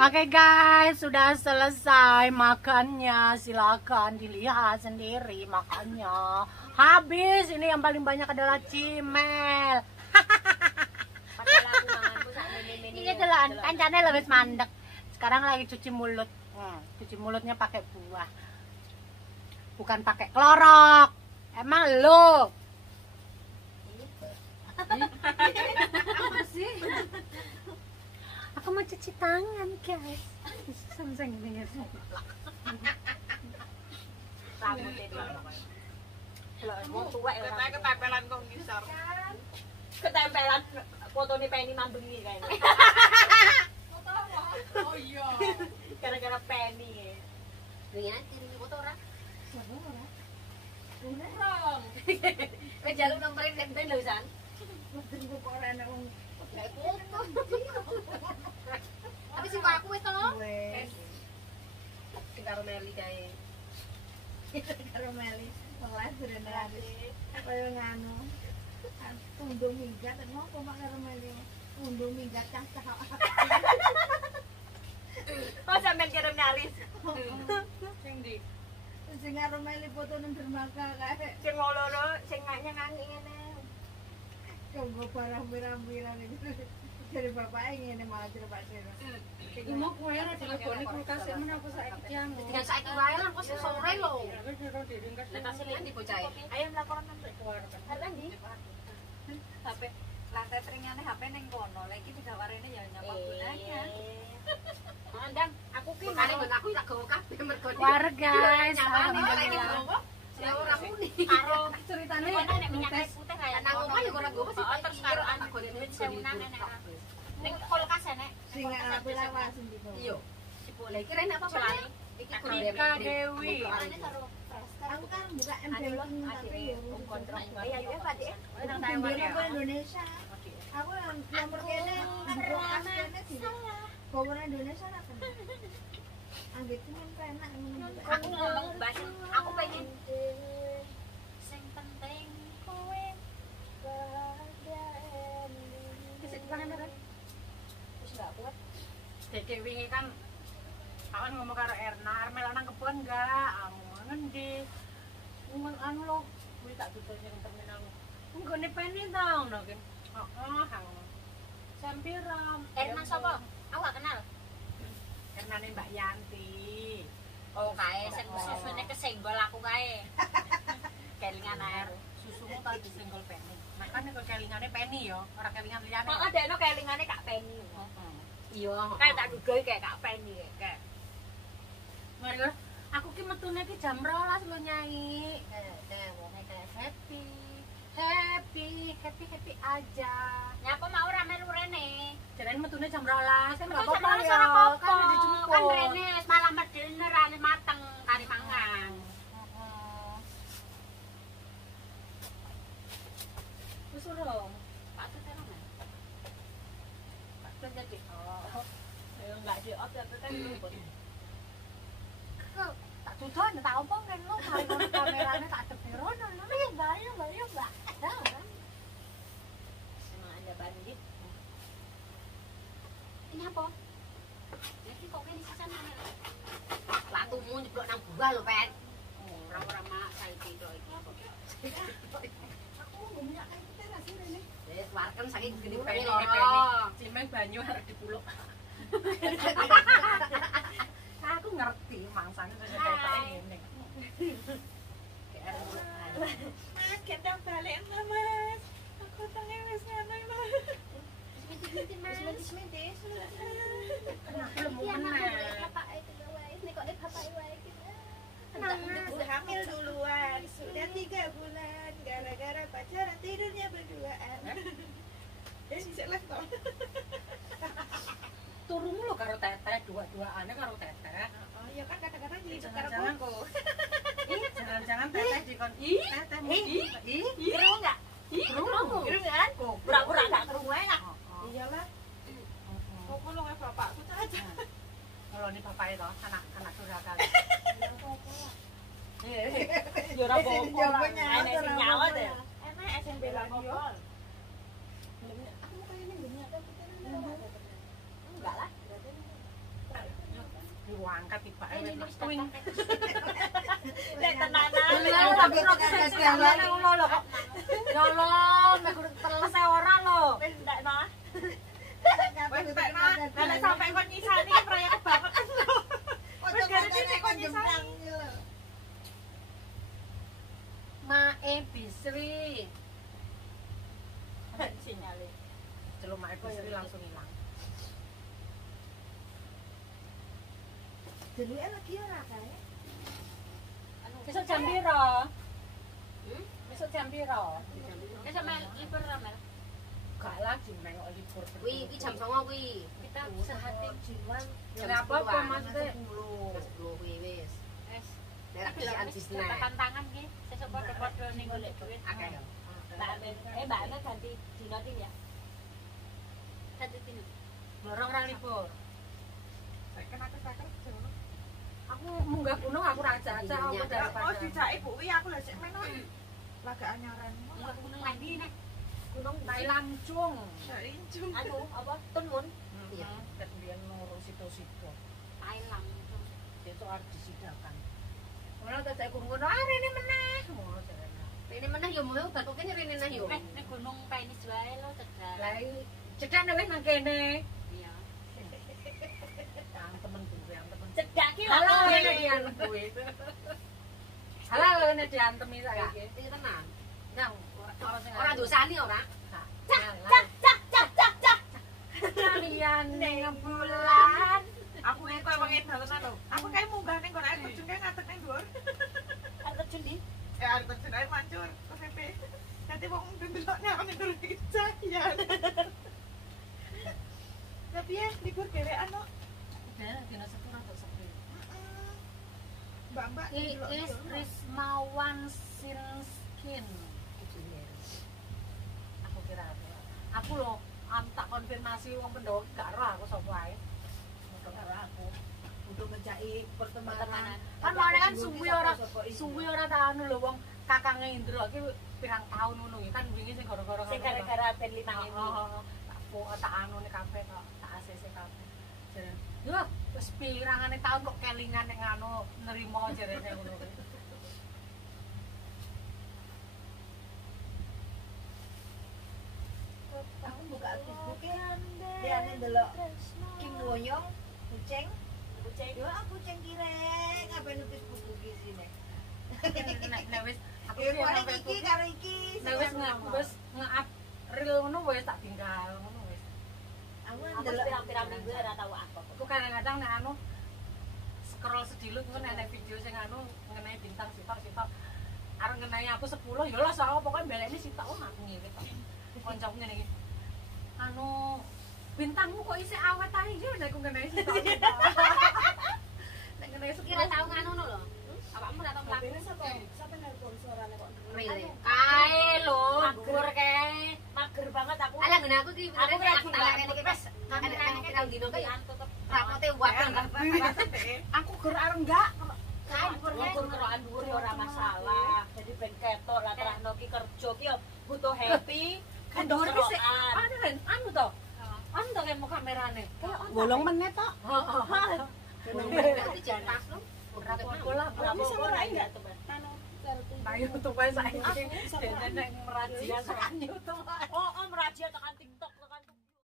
Oke guys, sudah selesai makannya. Silakan dilihat sendiri makannya. Habis, ini yang paling banyak adalah cimel. Ini telan, kancane lebih mandek. Sekarang lagi cuci mulut. Cuci mulutnya pakai buah. Bukan pakai klorok. Emang lo? Apa sih? Aku mau cuci tangan, guys. Samsung ini ya. Rambut itu. Kalau tua ya. Ketempelan kok ngisor. Ketempelan fotone Penny nang bengi kayaknya. Oh iya. Gara-gara Penny. Iya, kirim foto ora? Kurang. Wis jaluk nomere enten lho, San. Tunggu kok ora ana wong. Tapi sing kok aku wis to. Wes. Sing karo Meli kae. Karo Meli. Welas beneran. Kaya nganu. Tundung minggat, ngopo mak karo Meli. Tundung minggat cah-cah. Oh, sampean kirim nyaris. Sing ndi? Sing karo Meli foto nang dermaga kae. Sing loro sing nyanyi ngene. Tunggu barang pirang-pirang iki. Dari bapake ngene malah jero Pak Sero. Imu kowe ora dileboni kulkas menapa saiki jam. Dengan saiki wae lah kok sore lho. Nek kasih lihat di bocah. Ayo mlaporan nang Arep ndi? HP lantai tringane HP ning kono. Lah iki digawarene ya nyapa gunanya. Andang, aku ki mari aku tak gawa kabeh mergo Warga guys, ya ora muni. karo ceritane nek minyak kayu putih kaya nang omah ya ora nggowo sih. Terus karo anak golek duit 1000 nek. Ning kulkas nek. sing ape lawas ndi kok. Iya. Lah iki rene apa pelane? Iki Rika Dewi. Aku kan buka MBanking tapi ya kontrak. Ya ya Pak Dik. nang Taiwan Indonesia. Aku nomor kene buka kene sih. Kowe Indonesia apa? Anggit men penak ngono. Aku ngomong bahasa aku pengen sing penting kowe Kisik pangan ora? Wis gak kuat. Dek wingi kan kawan ngomong karo Erna, Armel nang kebon enggak? Ngendi? Ngomong anu lo, kuwi tak dudul ning terminal. Nggone Penny ta ngono ki. Heeh, Sampiram. Erna sapa? Aku gak kenal. Erna ning Mbak Yanti. Oh kae sing susune kesenggol aku kae. Kelingan air. Susumu tau disenggol Penny. Nah kan kok kelingane Penny yo, ora kelingan liyane. Kok adekno kelingane Kak Penny. Iya, kae tak dudoi kayak Kak Penny kae. Mari aku ki metune ki jam 12 lho Nyai. Wonge kayak happy. Happy aja. Nyapa mau ora melu rene. Jarane metune jam 12 kan enggak Apa-apa apa-apa ya. ya. Kan Kan dijemput. kan rene malam medene rane mateng kari mangan. Wis ora. Pak Teteron. Pak jadi. Oh. Ya enggak di off tapi kan luput. Tak tutup tak apa kan lo kali kamerane tak tepirono. Ya Mbak. Emang ada bandit. Ini apa? Ini kok kene sisan mana? Latumu nyeblok nang buah lho, Pen. Ora mak saiki kok iki apa? Aku nggo minyak kayu putih ra sih rene. Wis warken saking geni Penny loro. Cimeng banyu arep dipuluk. Aku ngerti mangsane wis kayak ngene. Mas, kita balik Mas. Aku tangi wis ngono Mas. Sementis. Belum meneh. Ibu hamil duluan, sudah 3 bulan, gara-gara pacaran tidurnya berduaan. Sisik les toh. Turumu lo karo teteh, dua-duaane karo teteh. Oh, ya kan kata-kata jadi Jangan-jangan karo jangan-jangan teteh dikon teteh Krungu enggak? Krungu. Krungu kan? Pura-pura enggak krungu ae lah. Iyalah. Kok lu nggak bapakku aja. Kalau ini bapaknya toh, anak durhaka. Ya ora apa-apa lah. Ana sing nyawa deh. Enak SMP lah yo. Enggak lah. Diangkat tiba Ini wis wis twing. Nek tenanan. Lha tapi proses sampeyan ngono lho kok. Ya Allah, nek teles ora lho. Wis ndak no. Wes Nek sampe kon nyisani ki proyek banget lho. Wis gara-gara kon nyisani. Mae Bisri. Sinyale. Celuk Mae Bisri langsung hilang. Deluke lagi ora kae. Besok jam piro? Besok jam piro? Wis sampe libur ra Mel. Gak lagi nengok libur. Kuwi iki jam 09.00 kuwi. Kita sehati jiwan Jam apa maksudnya? 10 kuwi wis. wis. Nek pilihan bisnis. Tantangan ki sesuk padha-padha ning golek duit. Akeh. Mbak Ana ganti dino tin ya. Ganti dino. Lorong ra libur. Kan aku tak kerja. Aku munggah gunung aku ra ajak-ajak aku daripada. Oh, dijake Bu Wi aku lha sik meno. Laga anyaran. Enggak gunung lagi nek. Gunung Thailandjung. Gak incung. Anu apa? Tunmun. Iya, kemudian ngurus situ-situ. Thailand. Itu harus disidakan. Ora tak cek ngono, ah rene meneh. Ngono jarene. Rene meneh yo mau bar kok kene rene neh yo. Nek gunung Penis wae lo cedhak. Lah cedhak wis nang kene. Iya. Yang temen gue, yang temen. Cedhak ki Halo, lho. ini diantem gue. Halo, ini diantem iki saiki. Iki tenan. Yang Ora dosani ora. cak cak. Kalian ngebulan. Aku iki koyo wong edan tenan lho. Aku kae munggah ning kono air terjun kae ngadeg ning dhuwur. Arep terjun di. Air terjun air mancur. KPP. Dadi wong ndelok nang ning dhuwur iki jayan. Tapi ya libur dhewean kok. Udah, dina sepur atau sepi. Mbak-mbak Iis Rismawan Sinskin. Aku kira apa? Aku loh, tak konfirmasi wong Pendowo gak roh aku sapa ae. Karo aku. untuk mencari pertemanan. Kan mana kan suwi ora tak anu lho wong kakange Indra iki pirang tahun ngono iki kan wingi sing gara-gara Sing gara-gara ben 5.000. tak anu nek kabeh kok tak ACC kabeh. Jare, "Yo, wis pirangane tahun kok kelingan nek nganu nerima jarene ngono kuwi." Aku buka Facebook-e, dia ndelok Kim Woyong, kucing. Yo aku kucing kireng, apa nulis buku ki sini. Nek wis aku Ya sih paling nang iki Facebook. karo iki. Nek wis nge-up reel ngono wis tak tinggal ngono wis. Aku Aku ndelok pirang-pirang minggu ora tau apa. Aku kadang-kadang nek anu scroll sedilut ku nek video sing anu ngenai bintang sitok-sitok arep ngenai aku 10 ya lah soal pokoknya balekne sitok aku ngirit kok. Koncoku ngene iki. Anu bintangmu kok isih awet ae yo nek aku ngenai sitok. Nek ngenai Kira tau nganu lho. Awakmu ora tau mlaku. Sampai nelpon suarane kok. Rene. Kae lho, Mager kae. Mager banget aku. Ala ngene aku ki Aku ora tak rene iki wis ada pirang dino ki tutup. rapote wae. aku ger arep enggak. Ukur kerokan dhuwur ya ora masalah. Jadi ben ketok lah terahno ki kerja ki ya butuh happy. Kan dhuwur iki sik anu to. Anu to kemo kamerane. Bolong meneh tok. Heeh. Berarti jangan pas lu. Ora apa-apa lah. Bisa ora enggak tuh. Ayo tuh wae saiki. Dene nek merajia kan YouTube. Oh, merajia tekan